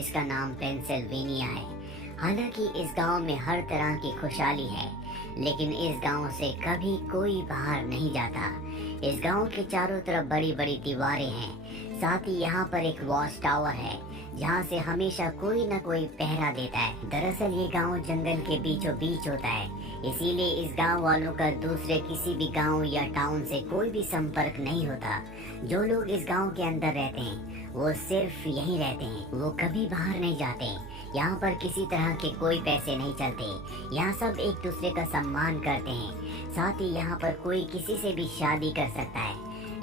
जिसका नाम पेंसिल्वेनिया है। हालांकि इस गांव में हर तरह की खुशहाली है, लेकिन इस गांव से कभी कोई बाहर नहीं जाता। इस गांव के चारों तरफ बड़ी बड़ी दीवारें हैं। साथ ही यहाँ पर एक वॉच टावर है जहाँ से हमेशा कोई न कोई पहरा देता है। दरअसल ये गांव जंगल के बीचों बीच होता है, इसीलिए इस गांव वालों का दूसरे किसी भी गांव या टाउन से कोई भी संपर्क नहीं होता। जो लोग इस गांव के अंदर रहते हैं वो सिर्फ यहीं रहते हैं, वो कभी बाहर नहीं जाते। यहाँ पर किसी तरह के कोई पैसे नहीं चलते। यहाँ सब एक दूसरे का सम्मान करते हैं। साथ ही यहाँ पर कोई किसी से भी शादी कर सकता है,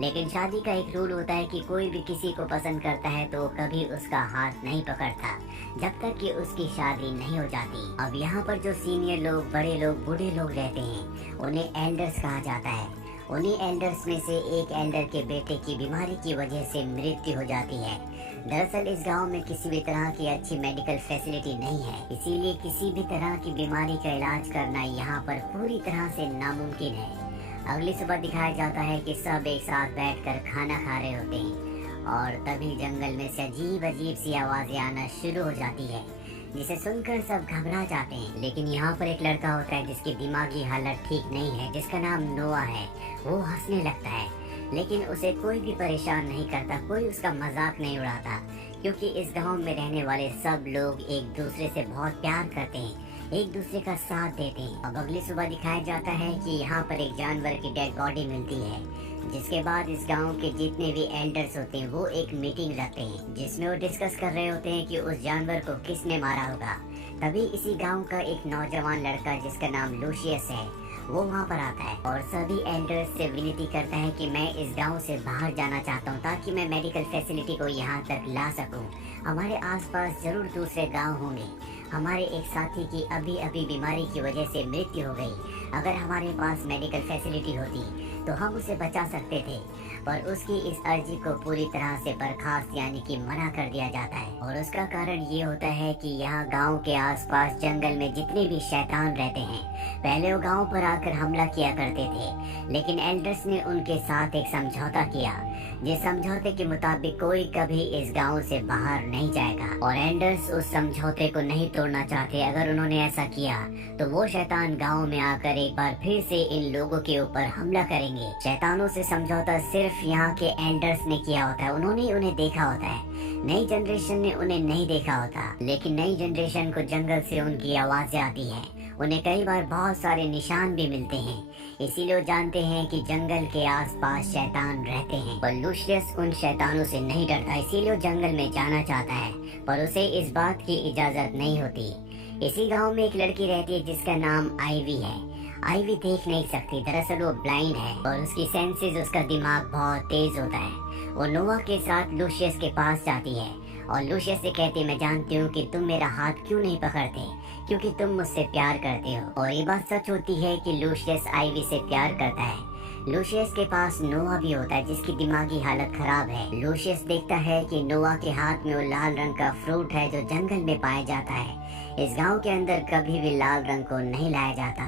लेकिन शादी का एक रूल होता है कि कोई भी किसी को पसंद करता है तो कभी उसका हाथ नहीं पकड़ता जब तक कि उसकी शादी नहीं हो जाती। अब यहाँ पर जो सीनियर लोग, बड़े लोग, बूढ़े लोग रहते हैं उन्हें एल्डर्स कहा जाता है। उन्हीं एल्डर्स में से एक एल्डर के बेटे की बीमारी की वजह से मृत्यु हो जाती है। दरअसल इस गांव में किसी भी तरह की अच्छी मेडिकल फैसिलिटी नहीं है, इसीलिए किसी भी तरह की बीमारी का इलाज करना यहाँ पर पूरी तरह से नामुमकिन है। अगली सुबह दिखाया जाता है कि सब एक साथ बैठकर खाना खा रहे होते हैं और तभी जंगल में से अजीब अजीब सी आवाजें आना शुरू हो जाती है, जिसे सुनकर सब घबरा जाते हैं। लेकिन यहाँ पर एक लड़का होता है जिसकी दिमागी हालत ठीक नहीं है, जिसका नाम नोआ है। वो हंसने लगता है, लेकिन उसे कोई भी परेशान नहीं करता, कोई उसका मजाक नहीं उड़ाता, क्योंकि इस गांव में रहने वाले सब लोग एक दूसरे से बहुत प्यार करते हैं, एक दूसरे का साथ देते हैं। अब अगली सुबह दिखाया जाता है कि यहाँ पर एक जानवर की डेड बॉडी मिलती है, जिसके बाद इस गांव के जितने भी एल्डर्स होते हैं वो एक मीटिंग रखते हैं, जिसमें वो डिस्कस कर रहे होते हैं कि उस जानवर को किसने मारा होगा। तभी इसी गांव का एक नौजवान लड़का जिसका नाम लूशियस है वो वहाँ पर आता है और सभी एल्डर्स से विनती करता है कि मैं इस गांव से बाहर जाना चाहता हूँ ताकि मैं मेडिकल फैसिलिटी को यहाँ तक ला सकूँ। हमारे आसपास जरूर दूसरे गांव होंगे। हमारे एक साथी की अभी अभी बीमारी की वजह से मृत्यु हो गई। अगर हमारे पास मेडिकल फैसिलिटी होती तो हम उसे बचा सकते थे, पर उसकी इस अर्जी को पूरी तरह से बर्खास्त यानी कि मना कर दिया जाता है। और उसका कारण ये होता है कि यहाँ गांव के आसपास जंगल में जितने भी शैतान रहते हैं पहले वो गांव पर आकर हमला किया करते थे, लेकिन एल्डर्स ने उनके साथ एक समझौता किया, जिस समझौते के मुताबिक कोई कभी इस गांव से बाहर नहीं जाएगा। और एल्डर्स उस समझौते को नहीं तोड़ना चाहते। अगर उन्होंने ऐसा किया तो वो शैतान गांव में आकर एक बार फिर से इन लोगों के ऊपर हमला करेंगे। शैतानों से समझौता सिर्फ यहाँ के एल्डर्स ने किया होता है, उन्होंने उन्हें देखा होता है। नई जनरेशन ने उन्हें नहीं देखा होता, लेकिन नई जनरेशन को जंगल से उनकी आवाजें आती हैं। उन्हें कई बार बहुत सारे निशान भी मिलते हैं, इसीलिए वो जानते हैं कि जंगल के आसपास शैतान रहते हैं। पर लूशियस उन शैतानों से नहीं डरता, इसीलिए वो जंगल में जाना चाहता है, पर उसे इस बात की इजाजत नहीं होती। इसी गांव में एक लड़की रहती है जिसका नाम आइवी है। आइवी देख नहीं सकती, दरअसल वो ब्लाइंड है और उसकी सेंसेस, उसका दिमाग बहुत तेज होता है। वो नोआ के साथ लूशियस के पास जाती है और लूशियस से कहती है, मैं जानती हूँ कि तुम मेरा हाथ क्यों नहीं पकड़ते, क्योंकि तुम मुझसे प्यार करते हो। और ये बात सच होती है कि लूशियस आइवी से प्यार करता है। लूशियस के पास नोआ भी होता है जिसकी दिमागी हालत खराब है। लूशियस देखता है कि नोआ के हाथ में वो लाल रंग का फ्रूट है जो जंगल में पाया जाता है। इस गांव के अंदर कभी भी लाल रंग को नहीं लाया जाता,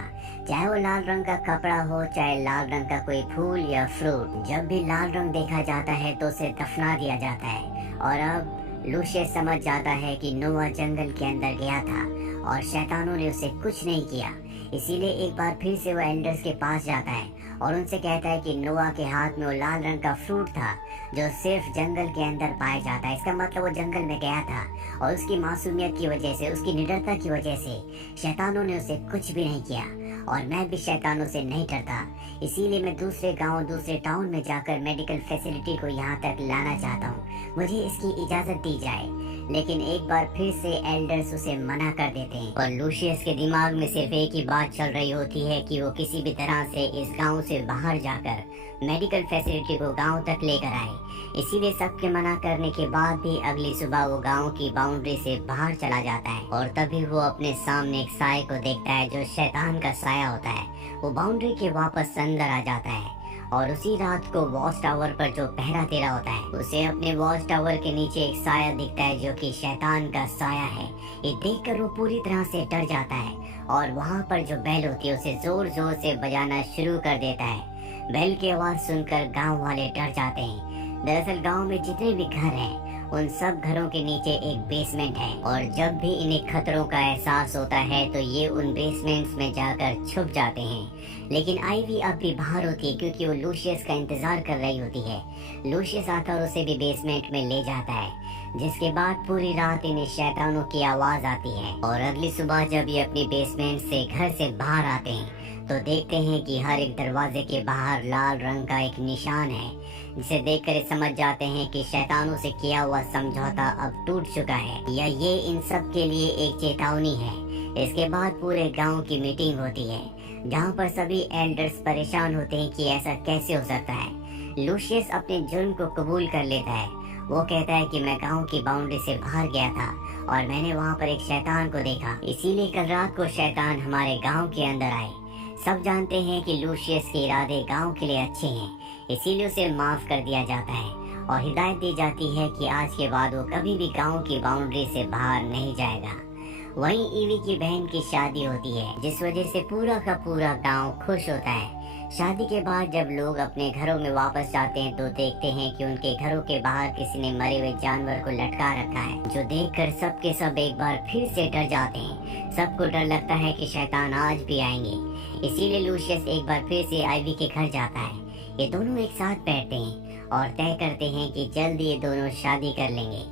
चाहे वो लाल रंग का कपड़ा हो, चाहे लाल रंग का कोई फूल या फ्रूट। जब भी लाल रंग देखा जाता है तो उसे दफना दिया जाता है। और अब लूशियस समझ जाता है कि नोआ जंगल के अंदर गया था और शैतानों ने उसे कुछ नहीं किया, इसीलिए एक बार फिर से वो एल्डर्स के पास जाता है और उनसे कहता है कि नोआ के हाथ में वो लाल रंग का फ्रूट था जो सिर्फ जंगल के अंदर पाया जाता है। इसका मतलब वो जंगल में गया था और उसकी मासूमियत की वजह से, उसकी निडरता की वजह से शैतानों ने उसे कुछ भी नहीं किया। और मैं भी शैतानों से नहीं डरता, इसीलिए मैं दूसरे गांव, दूसरे टाउन में जाकर मेडिकल फैसिलिटी को यहाँ तक लाना चाहता हूँ, मुझे इसकी इजाजत दी जाए। लेकिन एक बार फिर से एल्डर्स उसे मना कर देते हैं और लूशियस के दिमाग में सिर्फ एक ही बात चल रही होती है कि वो किसी भी तरह से इस गांव से बाहर जाकर मेडिकल फैसिलिटी को गांव तक लेकर आए। इसीलिए सबके मना करने के बाद भी अगली सुबह वो गांव की बाउंड्री से बाहर चला जाता है और तभी वो अपने सामने एक साए को देखता है जो शैतान का साया होता है। वो बाउंड्री के वापस अंदर आ जाता है और उसी रात को वॉच टावर पर जो पहरा दे रहा होता है उसे अपने वॉच टावर के नीचे एक साया दिखता है जो कि शैतान का साया है। ये देखकर वो पूरी तरह से डर जाता है और वहाँ पर जो बेल होती है उसे जोर जोर से बजाना शुरू कर देता है। बेल की आवाज सुनकर गांव वाले डर जाते हैं। दरअसल गांव में जितने भी घर हैं उन सब घरों के नीचे एक बेसमेंट है और जब भी इन्हें खतरों का एहसास होता है तो ये उन बेसमेंट्स में जाकर छुप जाते हैं। लेकिन आइवी अब भी बाहर होती है क्योंकि वो लूशियस का इंतजार कर रही होती है। लूशियस आकर उसे भी बेसमेंट में ले जाता है, जिसके बाद पूरी रात इन्हें शैतानों की आवाज आती है। और अगली सुबह जब ये अपनी बेसमेंट से घर से बाहर आते हैं तो देखते हैं कि हर एक दरवाजे के बाहर लाल रंग का एक निशान है, जिसे देखकर ये समझ जाते हैं कि शैतानों से किया हुआ समझौता अब टूट चुका है या ये इन सब के लिए एक चेतावनी है। इसके बाद पूरे गांव की मीटिंग होती है, जहां पर सभी एल्डर्स परेशान होते हैं कि ऐसा कैसे हो सकता है। लूशियस अपने जुर्म को कबूल कर लेता है। वो कहता है कि मैं गांव की बाउंड्री से बाहर गया था और मैंने वहां पर एक शैतान को देखा, इसीलिए कल रात को शैतान हमारे गांव के अंदर आए। सब जानते हैं कि लूशियस के इरादे गांव के लिए अच्छे हैं, इसीलिए उसे माफ कर दिया जाता है और हिदायत दी जाती है कि आज के बाद वो कभी भी गांव की बाउंड्री से बाहर नहीं जाएगा। वहीं ईवी की बहन की शादी होती है, जिस वजह से पूरा का पूरा गांव खुश होता है। शादी के बाद जब लोग अपने घरों में वापस जाते हैं तो देखते हैं कि उनके घरों के बाहर किसी ने मरे हुए जानवर को लटका रखा है, जो देखकर सब के सब एक बार फिर से डर जाते हैं। सबको डर लगता है कि शैतान आज भी आएंगे, इसीलिए लूशियस एक बार फिर से आइवी के घर जाता है। ये दोनों एक साथ बैठते हैं और तय करते हैं कि जल्द ये दोनों शादी कर लेंगे।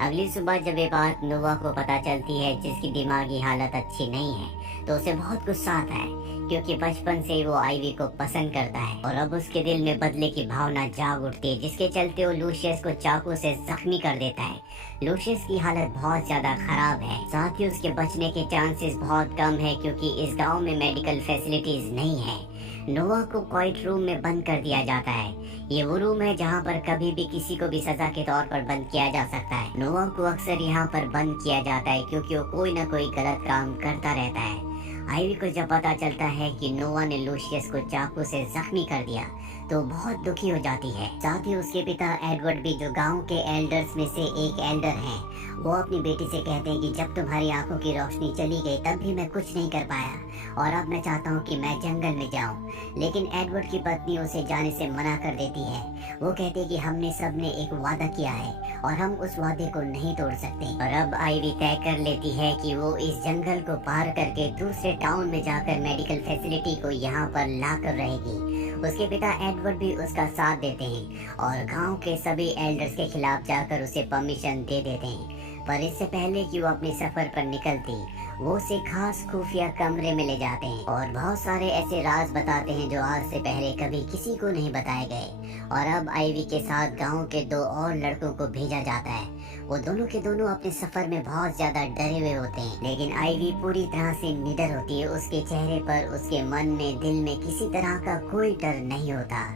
अगली सुबह जब ये बात नोवा को पता चलती है, जिसकी दिमागी हालत अच्छी नहीं है, तो उसे बहुत गुस्सा आता है क्योंकि बचपन से वो आइवी को पसंद करता है और अब उसके दिल में बदले की भावना जाग उठती है, जिसके चलते वो लूशियस को चाकू से जख्मी कर देता है। लूशियस की हालत बहुत ज्यादा खराब है, साथ ही उसके बचने के चांसेस बहुत कम है क्योंकि इस गांव में मेडिकल फैसिलिटीज नहीं है। नोवा को क्वाइट रूम में बंद कर दिया जाता है। ये वो रूम है जहाँ पर कभी भी किसी को भी सजा के तौर पर बंद किया जा सकता है। नोवा को अक्सर यहाँ पर बंद किया जाता है क्योंकि वो कोई न कोई गलत काम करता रहता है। आइवी को जब पता चलता है कि नोवा ने लूशियस को चाकू से जख्मी कर दिया तो बहुत दुखी हो जाती है। साथ ही उसके पिता एडवर्ड भी, जो गांव के एल्डर्स में से एक एल्डर हैं, वो अपनी बेटी से कहते हैं कि जब तुम्हारी आंखों की रोशनी चली गई तब भी मैं कुछ नहीं कर पाया और अब मैं चाहता हूँ कि मैं जंगल में जाऊँ। लेकिन एडवर्ड की पत्नी उसे जाने से मना कर देती है। वो कहते हैं कि हमने सबने एक वादा किया है और हम उस वादे को नहीं तोड़ सकते। और अब आइवी तय कर लेती है कि वो इस जंगल को पार करके दूसरे टाउन में जाकर मेडिकल फैसिलिटी को यहाँ पर ला कर रहेगी। उसके पिता एडवर्ड भी उसका साथ देते हैं और गांव के सभी एल्डर्स के खिलाफ जाकर उसे परमिशन दे देते हैं। पर इससे पहले कि वो अपने सफर पर निकलती, वो उसे खास खुफिया कमरे में ले जाते हैं और बहुत सारे ऐसे राज बताते हैं जो आज से पहले कभी किसी को नहीं बताए गए। और अब आइवी के साथ गांव के 2 और लड़कों को भेजा जाता है। वो दोनों के दोनों अपने सफर में बहुत ज्यादा डरे हुए होते हैं, लेकिन आइवी पूरी तरह से निडर होती है। उसके चेहरे पर, उसके मन में, दिल में किसी तरह का कोई डर नहीं होता।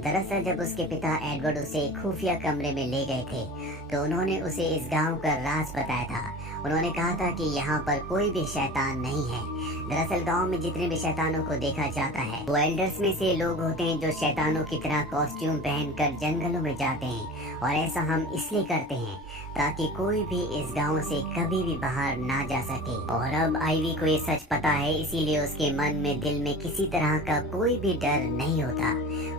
दरअसल जब उसके पिता एडवर्ड उसे खुफिया कमरे में ले गए थे तो उन्होंने उसे इस गांव का राज बताया था। उन्होंने कहा था कि यहाँ पर कोई भी शैतान नहीं है। दरअसल गांव में जितने भी शैतानों को देखा जाता है वो एल्डर्स में से लोग होते हैं जो शैतानों की तरह कॉस्ट्यूम पहनकर जंगलों में जाते हैं, और ऐसा हम इसलिए करते हैं ताकि कोई भी इस गांव से कभी भी बाहर ना जा सके। और अब आइवी को ये सच पता है, इसीलिए उसके मन में, दिल में किसी तरह का कोई भी डर नहीं होता।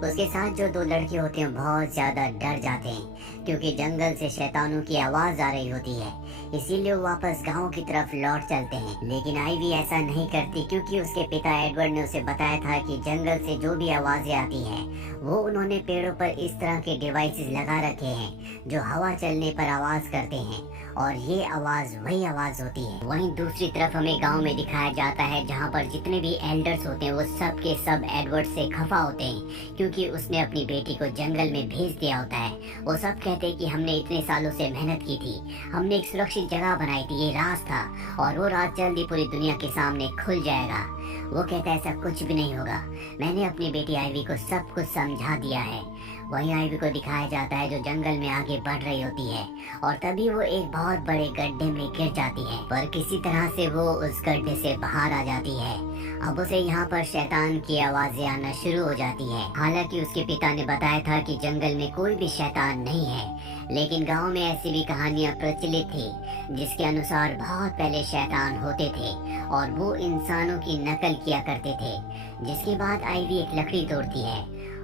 उसके साथ जो 2 लड़के होते हैं बहुत ज्यादा डर जाते हैं क्योंकि जंगल से शैतानों की आवाज आ रही होती है, इसीलिए वो वापस गांव की तरफ लौट चलते हैं। लेकिन आइवी ऐसा नहीं करती क्योंकि उसके पिता एडवर्ड ने उसे बताया था कि जंगल से जो भी आवाजें आती हैं वो उन्होंने पेड़ों पर इस तरह के डिवाइसेस लगा रखे हैं जो हवा चलने पर आवाज करते हैं, और ये आवाज वही आवाज होती है। वहीं दूसरी तरफ हमें गांव में दिखाया जाता है जहां पर जितने भी एल्डर्स होते हैं वो सब के सब एडवर्ड से खफा होते हैं क्योंकि उसने अपनी बेटी को जंगल में भेज दिया होता है। वो सब कहते हैं कि हमने इतने सालों से मेहनत की थी, हमने एक सुरक्षित जगह बनाई थी, ये राज था और वो राज जल्दी पूरी दुनिया के सामने खुल जाएगा। वो कहता है ऐसा कुछ भी नहीं होगा, मैंने अपनी बेटी आइवी को सब कुछ समझा दिया है। वहीं आइवी को दिखाया जाता है जो जंगल में आगे बढ़ रही होती है और तभी वो एक बहुत बड़े गड्ढे में गिर जाती है, पर किसी तरह से वो उस गड्ढे से बाहर आ जाती है। अब उसे यहाँ पर शैतान की आवाजें आना शुरू हो जाती है। हालांकि उसके पिता ने बताया था कि जंगल में कोई भी शैतान नहीं है, लेकिन गांव में ऐसी भी कहानियां प्रचलित थी जिसके अनुसार बहुत पहले शैतान होते थे और वो इंसानों की नकल किया करते थे। जिसके बाद आइवी एक लकड़ी तोड़ती है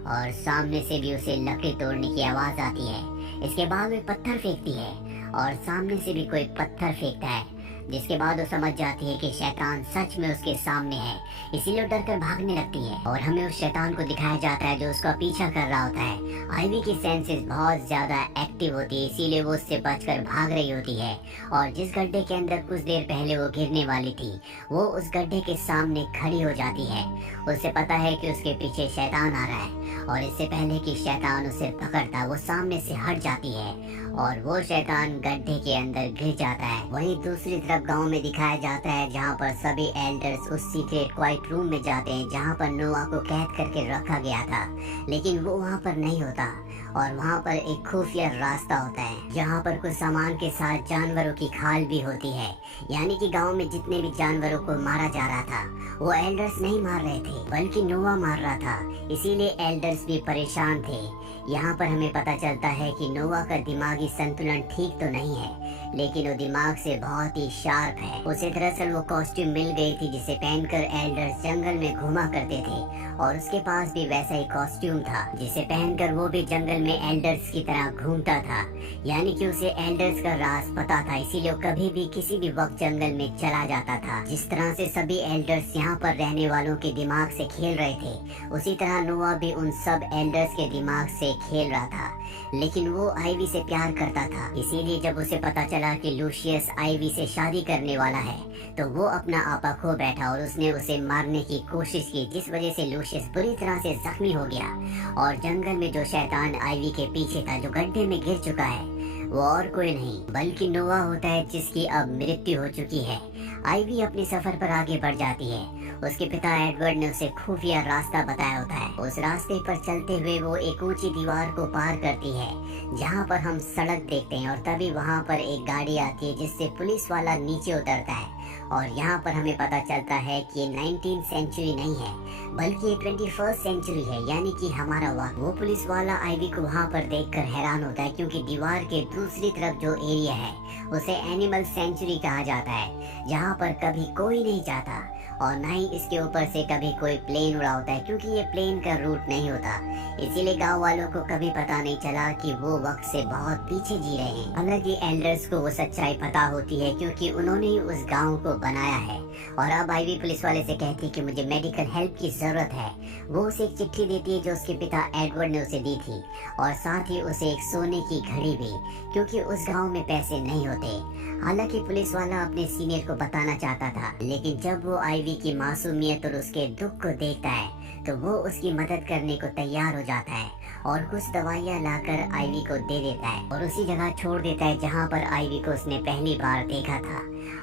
और सामने से भी उसे लकड़ी तोड़ने की आवाज आती है। इसके बाद वो पत्थर फेंकती है और सामने से भी कोई पत्थर फेंकता है, जिसके बाद वो समझ जाती है कि शैतान सच में उसके सामने है, इसीलिए वो डरकर भागने लगती है। और हमें उस शैतान को दिखाया जाता है जो उसका पीछा कर रहा होता है। आइवी की सेंसेस बहुत ज्यादा एक्टिव होती है, इसीलिए वो उससे बचकर भाग रही होती है। और जिस गड्ढे के अंदर कुछ देर पहले वो गिरने वाली थी, वो उस गड्ढे के सामने खड़ी हो जाती है। उसे पता है कि उसके पीछे शैतान आ रहा है और इससे पहले कि शैतान उसे पकड़ता, वो सामने से हट जाती है और वो शैतान गड्ढे के अंदर गिर जाता है। वहीं दूसरी तरफ गांव में दिखाया जाता है जहां पर सभी एल्डर्स उस सीक्रेट क्वाइट रूम में जाते हैं जहां पर नोआ को कैद करके रखा गया था, लेकिन वो वहां पर नहीं होता और वहां पर एक खुफिया रास्ता होता है जहां पर कुछ सामान के साथ जानवरों की खाल भी होती है। यानी कि गांव में जितने भी जानवरों को मारा जा रहा था वो एल्डर्स नहीं मार रहे थे बल्कि नोआ मार रहा था, इसीलिए एल्डर्स भी परेशान थे। यहाँ पर हमें पता चलता है कि नोआ का दिमागी संतुलन ठीक तो नहीं है, लेकिन वो दिमाग से बहुत ही शार्प है। उसे दरअसल वो कॉस्ट्यूम मिल गई थी जिसे पहनकर एल्डर्स जंगल में घुमा करते थे और उसके पास भी वैसा ही कॉस्ट्यूम था जिसे पहनकर वो भी जंगल में एल्डर्स की तरह घूमता था। यानी कि उसे एल्डर्स का राज पता था, इसीलिए वो कभी भी किसी भी वक्त जंगल में चला जाता था। जिस तरह से सभी एल्डर्स यहाँ पर रहने वालों के दिमाग से खेल रहे थे, उसी तरह नोआ भी उन सब एल्डर्स के दिमाग से खेल रहा था। लेकिन वो आइवी से प्यार करता था, इसीलिए जब उसे पता चला कि लूशियस आइवी से शादी करने वाला है तो वो अपना आपा खो बैठा और उसने उसे मारने की कोशिश की, जिस वजह से लूशियस बुरी तरह से जख्मी हो गया। और जंगल में जो शैतान आइवी के पीछे था, जो गड्ढे में गिर चुका है, वो और कोई नहीं बल्कि नोआ होता है जिसकी अब मृत्यु हो चुकी है। आइवी अपने सफर पर आगे बढ़ जाती है। उसके पिता एडवर्ड ने उसे खुफिया रास्ता बताया होता है। उस रास्ते पर चलते हुए वो एक ऊंची दीवार को पार करती है जहाँ पर हम सड़क देखते हैं और तभी वहाँ पर एक गाड़ी आती है जिससे पुलिस वाला नीचे उतरता है और यहाँ पर हमें पता चलता है कि ये 19th सेंचुरी नहीं है बल्कि ये 21st सेंचुरी है, यानी कि हमारा वक्त। वो पुलिस वाला आइवी को वहाँ पर देखकर हैरान होता है क्योंकि दीवार के दूसरी तरफ जो एरिया है उसे एनिमल सेंचुरी कहा जाता है, जहाँ पर कभी कोई नहीं जाता और न ही इसके ऊपर से कभी कोई प्लेन उड़ा होता है क्योंकि ये प्लेन का रूट नहीं होता। इसीलिए गांव वालों को कभी पता नहीं चला कि वो वक्त से बहुत पीछे जी रहे हैं। हालांकि एल्डर्स को वो सच्चाई पता होती है क्योंकि उन्होंने ही उस गांव को बनाया है। और अब आइवी पुलिस वाले से कहती है कि मुझे मेडिकल हेल्प की जरूरत है। वो उसे एक चिट्ठी देती है जो उसके पिता एडवर्ड ने उसे दी थी और साथ ही उसे एक सोने की घड़ी भी, क्योंकि उस गांव में पैसे नहीं होते। हालांकि पुलिस वाला अपने सीनियर को बताना चाहता था, लेकिन जब वो आइवी की मासूमियत और उसके दुख को देखता है तो वो उसकी मदद करने को तैयार हो जाता है और कुछ दवाइयाँ लाकर आइवी को दे देता है और उसी जगह छोड़ देता है जहाँ पर आइवी को उसने पहली बार देखा था।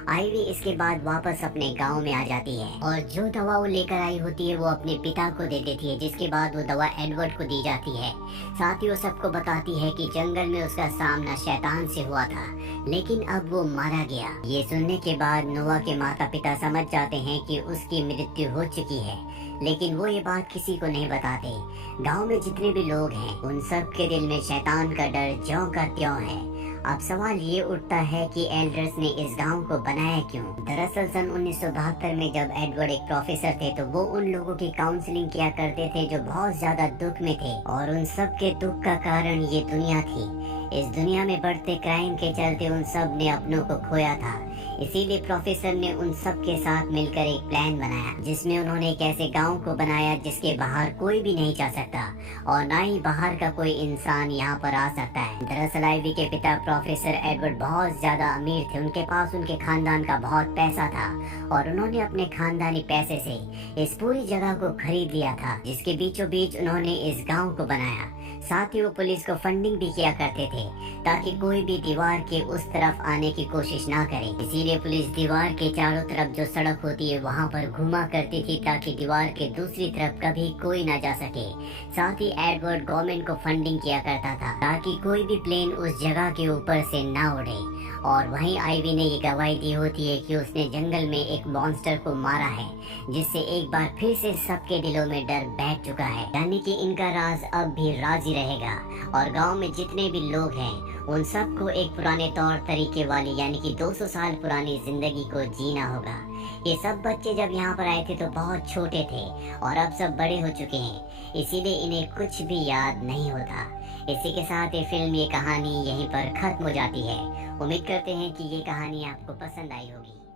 आइवी इसके बाद वापस अपने गांव में आ जाती है और जो दवा वो लेकर आई होती है वो अपने पिता को दे देती है, जिसके बाद वो दवा एडवर्ड को दी जाती है। साथ ही वो सबको बताती है कि जंगल में उसका सामना शैतान से हुआ था, लेकिन अब वो मारा गया। ये सुनने के बाद नोआ के माता पिता समझ जाते हैं कि उसकी मृत्यु हो चुकी है, लेकिन वो ये बात किसी को नहीं बताते। गांव में जितने भी लोग हैं उन सब के दिल में शैतान का डर ज्यों का त्यों है। अब सवाल ये उठता है कि एल्डर्स ने इस गांव को बनाया क्यों? दरअसल सन 1972 में जब एडवर्ड एक प्रोफेसर थे तो वो उन लोगों की काउंसलिंग किया करते थे जो बहुत ज्यादा दुख में थे और उन सब के दुख का कारण ये दुनिया थी। इस दुनिया में बढ़ते क्राइम के चलते उन सब ने अपनों को खोया था, इसीलिए प्रोफेसर ने उन सब के साथ मिलकर एक प्लान बनाया जिसमें उन्होंने एक ऐसे गांव को बनाया जिसके बाहर कोई भी नहीं जा सकता और ना ही बाहर का कोई इंसान यहाँ पर आ सकता है। दरअसल आइवी के पिता प्रोफेसर एडवर्ड बहुत ज्यादा अमीर थे, उनके पास उनके खानदान का बहुत पैसा था और उन्होंने अपने खानदानी पैसे से इस पूरी जगह को खरीद लिया था जिसके बीचों बीच उन्होंने इस गाँव को बनाया। साथ ही वो पुलिस को फंडिंग भी किया करते थे ताकि कोई भी दीवार के उस तरफ आने की कोशिश ना करे। इसीलिए पुलिस दीवार के चारों तरफ जो सड़क होती है वहाँ पर घुमा करती थी ताकि दीवार के दूसरी तरफ कभी कोई ना जा सके। साथ ही एडवर्ड गवर्नमेंट को फंडिंग किया करता था ताकि कोई भी प्लेन उस जगह के ऊपर से ना उड़े। और वहीं आइवी ने ये गवाही दी होती है कि उसने जंगल में एक मॉन्स्टर को मारा है, जिससे एक बार फिर से सबके दिलों में डर बैठ चुका है। यानी कि इनका राज अब भी राज ही रहेगा और गांव में जितने भी लोग हैं उन सबको एक पुराने तौर तरीके वाली यानी कि 200 साल पुरानी जिंदगी को जीना होगा। ये सब बच्चे जब यहाँ पर आए थे तो बहुत छोटे थे और अब सब बड़े हो चुके हैं, इसीलिए इन्हें कुछ भी याद नहीं होता। इसी के साथ ये फिल्म, ये कहानी यहीं पर खत्म हो जाती है। उम्मीद करते हैं कि ये कहानी आपको पसंद आई होगी।